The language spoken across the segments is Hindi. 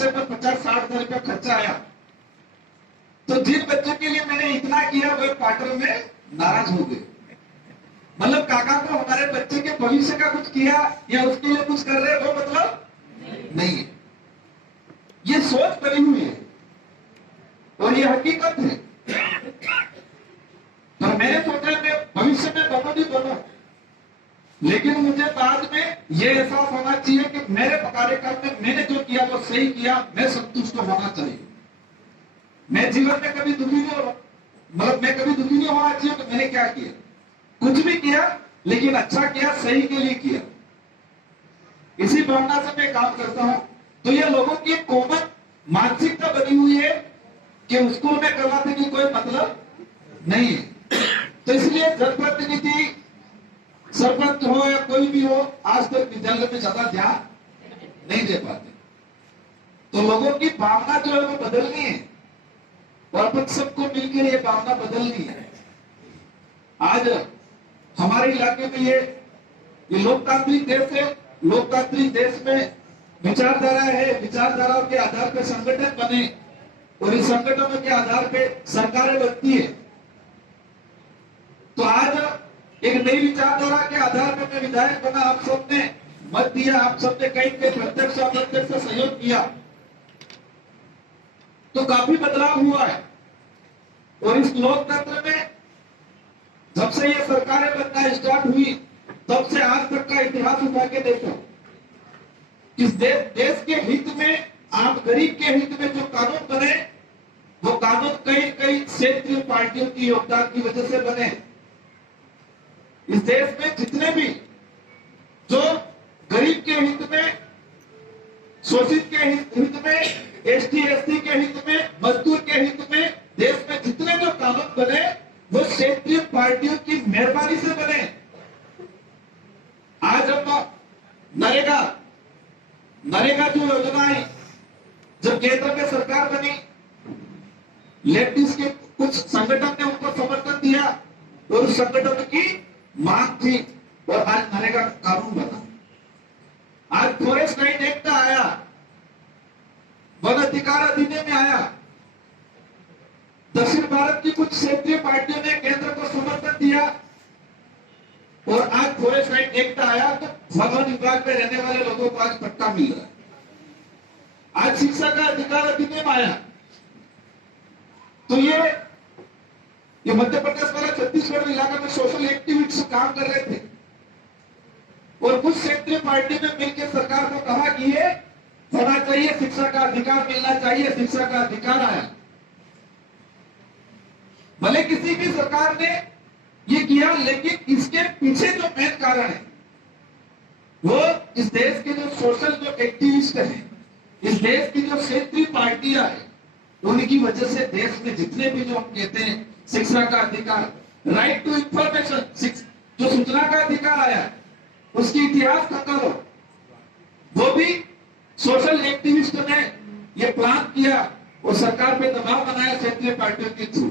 से कम 50-60 हजार रुपया खर्चा आया। तो जिन बच्चों के लिए मैंने इतना किया वो क्वार्टर में नाराज हो गए। मतलब काका को हमारे बच्चे के भविष्य का कुछ किया या उसके लिए कुछ कर रहे वो मतलब नहीं है। ये सोच बनी हुई है और ये हकीकत है। तो मैंने सोचा मैं भविष्य में बनूं नहीं बनूं, लेकिन मुझे बाद में ये एहसास होना चाहिए कि मेरे कार्यकाल में मैंने जो किया वो सही किया, मैं संतुष्ट होना चाहिए। मैं जीवन में कभी दुखी नहीं हो, मतलब मैं कभी दुखी नहीं होना चाहिए कि मैंने क्या किया। कुछ भी किया लेकिन अच्छा किया, सही के लिए किया। इसी भावना से मैं काम करता हूं। तो ये लोगों की एक कॉमन मानसिकता बनी हुई है कि स्कूल में करवाने की कोई मतलब नहीं है। तो इसलिए जनप्रतिनिधि, सरपंच हो या कोई भी हो, आज तक विद्यालय में ज्यादा ध्यान नहीं दे पाते। तो लोगों की भावना जो है वो बदलनी है और अपन सबको मिलकर ये भावना बदलनी है। आज हमारे इलाके में ये लोकतांत्रिक देश है। लोकतांत्रिक देश में विचारधारा है, विचारधाराओं के आधार पर संगठन बने और इस संगठनों के आधार पर सरकारें बनती है। तो आज एक नई विचारधारा के आधार पर मैं विधायक बना, आप सबने मत दिया, आप सबने कहीं पे प्रत्यक्ष अप्रत्यक्ष सहयोग किया, तो काफी बदलाव हुआ है। और इस लोकतंत्र में जब से ये सरकारें बनना स्टार्ट हुई तब से आज तक का इतिहास उठा के देखो, इस देश के हित में, आम गरीब के हित में जो कानून बने वो कानून कई कई क्षेत्रीय पार्टियों की योगदान की वजह से बने। इस देश में जितने भी जो गरीब के हित में, शोषित के हित में, एसटी एसटी के हित में, मजदूर के हित में, देश में जितने जो कानून बने वो क्षेत्रीय पार्टियों की मेहरबानी से बने। आज हम नरेगा जो योजना है, जब केंद्र में सरकार बनी, लेफ्टिस्ट के कुछ संगठन ने उनको समर्थन दिया और उस संगठन की मांग थी और आज नरेगा कानून बना। आज फॉरेस्ट राइट एक्ट आया, वन अधिकार अधिनियम में आया। दक्षिण भारत की कुछ क्षेत्रीय पार्टियों ने केंद्र को समर्थन दिया और आज फॉरेस्ट राइट एक्ट आया तो वन विभाग में रहने वाले लोगों को आज पट्टा मिल रहा है। आज शिक्षा का अधिकार अधिनियम आया। तो ये मध्य प्रदेश वाला छत्तीसगढ़ इलाका में सोशल एक्टिविस्ट काम कर रहे थे और कुछ क्षेत्रीय पार्टी ने मिलकर सरकार को कहा कि ये होना चाहिए, शिक्षा का अधिकार मिलना चाहिए, शिक्षा का अधिकार आया। भले किसी भी सरकार ने ये किया, लेकिन इसके पीछे जो मेन कारण है वो इस देश के जो सोशल जो एक्टिविस्ट हैं, इस देश की जो क्षेत्रीय पार्टियां हैं, उनकी वजह से देश में जितने भी जो हम कहते हैं शिक्षा का अधिकार, राइट टू इंफॉर्मेशन, जो सूचना का अधिकार आया, उसकी इतिहास खत्म हो, वो भी सोशल एक्टिविस्ट ने ये प्लान किया और सरकार पे दबाव बनाया क्षेत्रीय पार्टियों के थ्रू।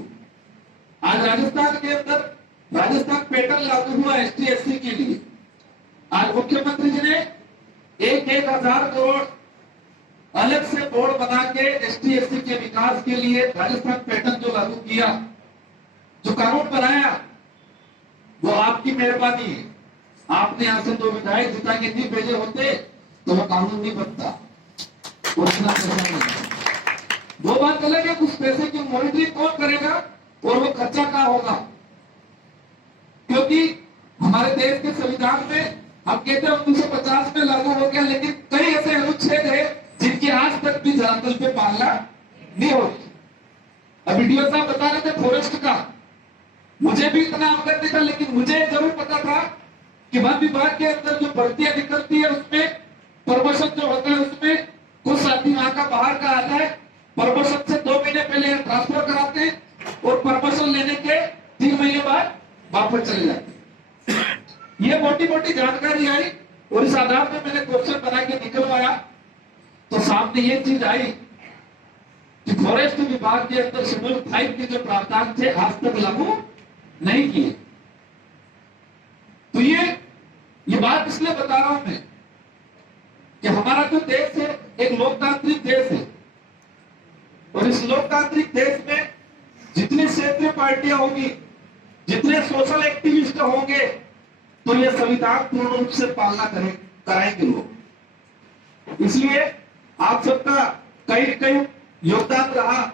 आज राजस्थान के अंदर राजस्थान पैटर्न लागू हुआ एसटी एससी के लिए। आज मुख्यमंत्री जी ने 1,000 करोड़ अलग से बोर्ड बना के एसटी एससी के विकास के लिए राजस्थान पैटर्न जो लागू किया, जो कानून बनाया, वो आपकी मेहरबानी है। आपने यहां से 2 विधायक जिता के नहीं भेजे होते तो वो कानून नहीं बनता। वो बात अलग है, उस पैसे की मॉनिटरिंग कौन करेगा और वो खर्चा कहां होगा। क्योंकि हमारे देश के संविधान में हम कहते हैं 1950 में लागू हो गया, लेकिन कई ऐसे अनुच्छेद है जिनकी आज तक भी धरातल पे पालना नहीं होती। अभी डीओ साहब बता रहे थे फॉरेस्ट का, मुझे भी इतना अवगत नहीं था, लेकिन मुझे जरूर पता था कि वन विभाग के अंदर जो भर्तियां निकलती है उसमें प्रमोशन जो होता है उसमें कुछ साथी वहां का बाहर का आता है, प्रमोशन से 2 महीने पहले ट्रांसफर कराते हैं और प्रमोशन लेने के 3 महीने बाद वापस चले जाते हैं। ये मोटी मोटी जानकारी आई और इस आधार में मैंने क्वेश्चन बना के निकलवाया तो सामने ये चीज आई कि फॉरेस्ट विभाग के अंदर शेड्यूल 5 के जो प्रावधान थे आज तक लागू नहीं किए। तो ये बात इसलिए बता रहा हूं मैं कि हमारा जो देश है एक लोकतांत्रिक देश है। और इस लोकतांत्रिक देश में जितनी क्षेत्रीय पार्टियां होंगी, जितने सोशल एक्टिविस्ट होंगे, तो ये संविधान पूर्ण रूप से पालना कराएंगे लोग। इसलिए आप सबका कई कई योगदान रहा।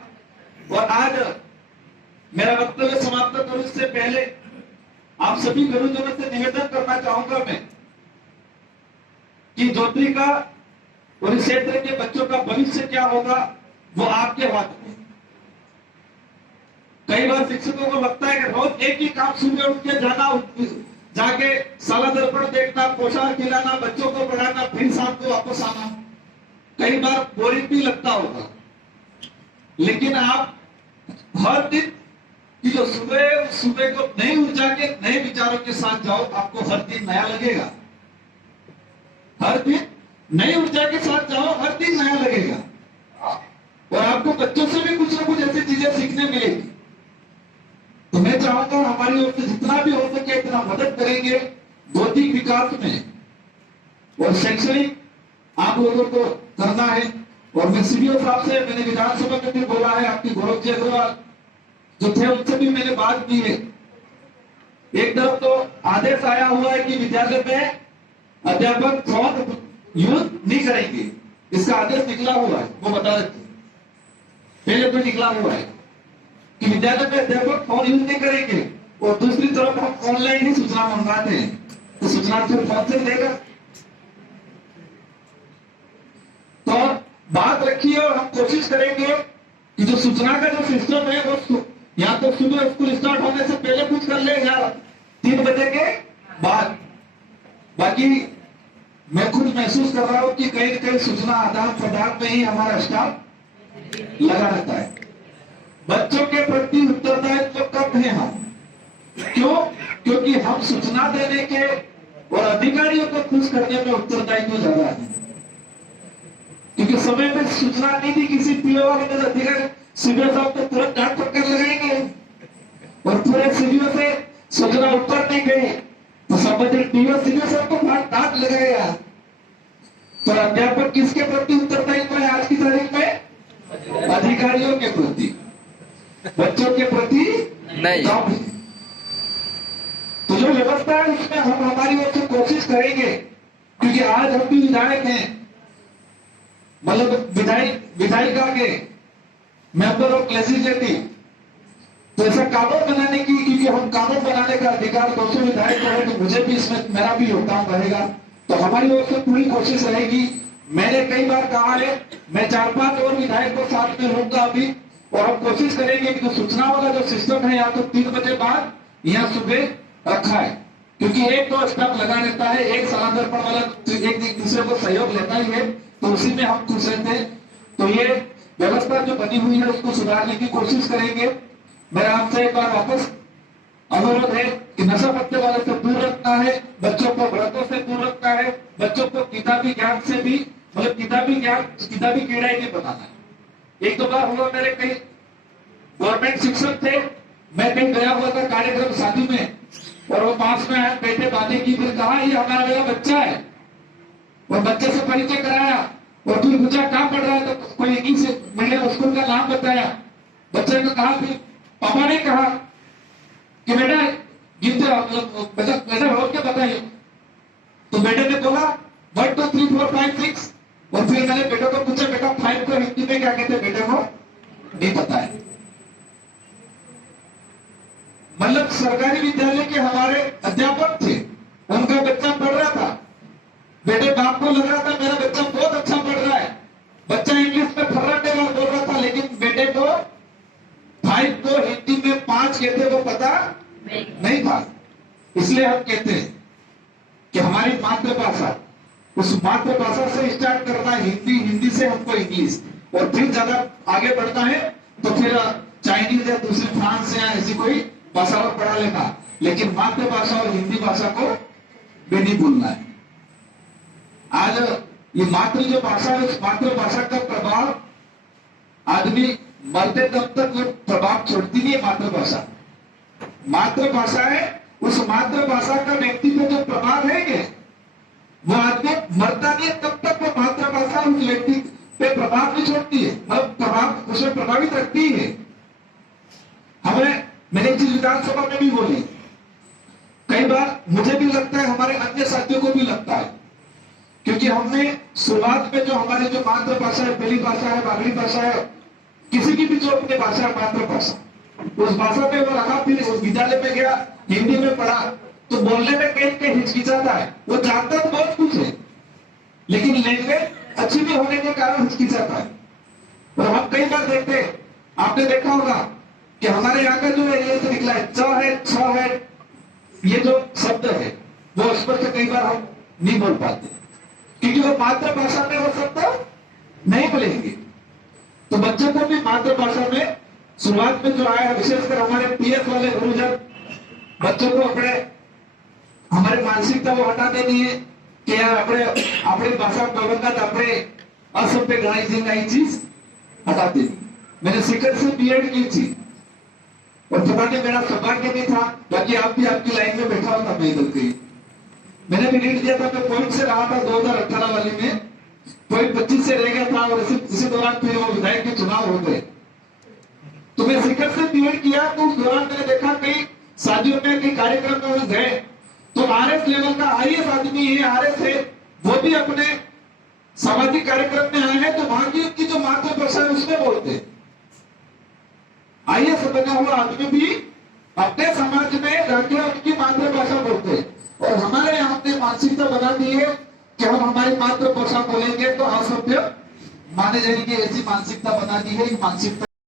और आज मेरा वक्तव्य समाप्त करने से पहले आप सभी गुरुजनों से निवेदन करना चाहूंगा मैं कि ज्योति का और इस क्षेत्र के बच्चों का भविष्य क्या होगा वो आपके हाथ में। कई बार शिक्षकों को लगता है कि रोज एक ही काम, सुबह उठ के जाना, जाके साला दर्पण देखना, पोशाक खिलाना, बच्चों को पढ़ाना, फिर शाम को वापस आना, कई बार बोरिंग भी लगता होगा। लेकिन आप हर दिन की जो सुबह को नई ऊर्जा के नए विचारों के साथ जाओ, आपको हर दिन नया लगेगा। हर दिन नई ऊर्जा के साथ जाओ, हर दिन नया लगेगा। और आपको बच्चों से भी कुछ ना कुछ ऐसी चीजें सीखने मिलेगी। तो मैं चाहूंगा हमारी ओर से जितना भी हो सके इतना मदद करेंगे बौद्धिक विकास में और शैक्षणिक आप लोगों को करना है। और मैं सीडीओ साहब से मैंने विधानसभा में भी बोला है, आपकी गौरव जी अग्रवाल जो थे उनसे भी मैंने बात की है। एक तरफ तो आदेश आया हुआ है कि विद्यालय में अध्यापक फोन यूज नहीं करेंगे, इसका आदेश निकला हुआ है, वो बता देते पहले तो निकला हुआ है कि विद्यालय में अध्यापक फोन यूज नहीं करेंगे। और दूसरी तरफ हम ऑनलाइन ही सूचना मंगवाते हैं, तो सूचना फिर फोन से देगा। तो बात रखिए और हम कोशिश करेंगे कि जो सूचना का जो सिस्टम है वो या तो सुबह स्कूल स्टार्ट होने से पहले कुछ कर ले या 3 बजे के बाद। बाकी मैं खुद महसूस कर रहा हूं कि कहीं न कहीं सूचना आदान प्रदान में ही हमारा स्टाफ लगा रहता है। बच्चों के प्रति उत्तरदायित्व कम है हम, क्यों? क्योंकि हम सूचना देने के और अधिकारियों को खुश करने में उत्तरदायित्व ज्यादा है। क्योंकि समय पे सूचना नहीं दी किसी पीओ के अधिकारी, सीबीओ साहब तो तुरंत डांट फटकार लगाएंगे और पूरे सीबीओ से सूचना ऊपर नहीं गई तो संबंधित पीओ सीबीओ साहब को डांट लगाएगा। तो अध्यापक किसके प्रति उत्तरदायित्व है आज की तारीख में? अधिकारियों के प्रति, बच्चों के प्रति नहीं। तो जो व्यवस्था है उसमें हम हमारी ओर से कोशिश करेंगे, क्योंकि आज हम भी विधायक हैं, मतलब विधायिका के मेंबर ऑफ लेजिस्लेटिव, तो ऐसा कानून बनाने की, क्योंकि हम कानून बनाने का अधिकार 200 विधायक को है, तो मुझे भी इसमें मेरा भी योगदान रहेगा। तो हमारी ओर से पूरी कोशिश रहेगी। मैंने कई बार कहा है, मैं 4-5 और विधायक को साथ में लूंगा अभी, और हम कोशिश करेंगे कि जो सूचना वाला जो सिस्टम है या तो 3 बजे बाद या सुबह रखा है, क्योंकि एक तो स्टाफ लगा रहता है, एक समानांतर वाला एक दूसरे को सहयोग लेता ही है, तो उसी में हम खुश रहते हैं। तो ये व्यवस्था जो बनी हुई है उसको सुधारने की कोशिश करेंगे। मेरा आपसे एक बार वापस अनुरोध है कि नशा पत्ते वाले से दूर रखना है, बच्चों को व्रतों से दूर रखना है, बच्चों को किताबी ज्ञान से भी, मतलब किताबी कीड़ा ही नहीं बनाना है। 1-2 बार हुआ, मेरे कई गवर्नमेंट शिक्षक थे, मैं कहीं गया हुआ था कार्यक्रम शादी में, और वो पास में आए, बैठे बातें की, फिर कहा ये हमारा मेरा बच्चा है, और बच्चे से परिचय कराया, और फिर पूछा कहाँ पढ़ रहा है, तो कोई इंग्लिश मीडियम स्कूल का नाम बताया। बच्चे ने कहा, फिर पापा ने कहा कि बेटा गिनते बेटा रोक के बताइए। तो बेटे ने बोला 1 2 3 4 5 6, और फिर मैंने बेटे को पूछा बेटा 5 को हिंदी में क्या कहते? बेटे को नहीं पता है। मतलब सरकारी विद्यालय के हमारे अध्यापक थे, उनका बच्चा पढ़ रहा था, बेटे बाप को लग रहा था मेरा बच्चा बहुत अच्छा पढ़ रहा है, बच्चा इंग्लिश में फर्राटेदार बोल रहा था, लेकिन बेटे को 5 को हिंदी में 5 कहते वो पता नहीं था। इसलिए हम कहते हैं कि हमारी मातृभाषा, उस मातृभाषा से स्टार्ट करना है हिंदी, हिंदी से हमको इंग्लिश, और फिर ज्यादा आगे बढ़ता है तो फिर चाइनीज या दूसरी फ्रांस या ऐसी कोई भाषा और पढ़ा लेना, लेकिन मातृभाषा और हिंदी भाषा को भी नहीं भूलना है। आज ये मातृ जो भाषा है, उस मातृभाषा का प्रभाव आदमी मरते दम तक वो प्रभाव छोड़ती नहीं है। मातृभाषा है, उस मातृभाषा का व्यक्ति पे जो प्रभाव है ये, वो आदमी मरता नहीं तब तक वो मातृभाषा उस व्यक्ति पे प्रभाव नहीं छोड़ती है, मतलब प्रभाव उसमें प्रभावित रखती है। हमें, मैंने एक चीज विधानसभा में भी बोली, कई बार मुझे भी लगता है, हमारे अन्य साथियों को भी लगता है, क्योंकि हमने शुरुआत में जो हमारी जो मातृभाषा है, पहली भाषा है, बागड़ी भाषा है, किसी की भी जो अपनी भाषा है मातृभाषा, उस भाषा पे वो रखा, फिर उस विद्यालय में गया, हिंदी में पढ़ा, तो बोलने में कहीं कहीं हिचकिचाता है। वो जानता तो बहुत कुछ है, लेकिन लैंग्वेज अच्छी भी होने के कारण हिचकिचाता है। और हम कई बार देखते हैं, आपने देखा होगा कि हमारे यहाँ का जो है ये से निकला है, च है, छ है, ये जो शब्द है वो स्पष्ट कई बार हम नहीं बोल पाते, क्योंकि वो मातृभाषा में वो शब्द नहीं बोलेंगे। तो बच्चों को भी मातृभाषा में शुरुआत में जो आया, विशेषकर हमारे पीएस वाले गुरुजन बच्चों को अपने हमारे मानसिकता वो हटा देनी है कि यार अपने भाषा बोलकर अपने असभ्य गणाई चीज हटा देनी। मैंने शिखर से बीएड की थी और पता नहीं मेरा सौभाग्य नहीं था, बाकी आप भी आपकी लाइन में बैठा होता मैं इधर कहीं। मैंने भी रीड दिया था, मैं पॉइंट से रहा था 2018 वाली में, पॉइंट 25 से रह गया था और इसी दौरान फिर वो विधायक के चुनाव हो गए। तो मैं शिखर से बीएड किया, तो उस दौरान मैंने देखा कई शादियों में, कई कार्यक्रम में गए, तो आरएस लेवल का आईएएस आदमी है, आरएस है, वो भी अपने सामाजिक कार्यक्रम में आए हैं, तो वहां की उनकी जो मातृभाषा है उसमें बोलते हैं। आईएएस बना हुआ आदमी भी अपने समाज में रहकर उनकी मातृभाषा बोलते हैं। और हमारे यहाँ पे मानसिकता बना दी है कि हम हमारी मातृभाषा बोलेंगे तो असभ्य माने जाएंगे, ऐसी मानसिकता बना दी है। मानसिकता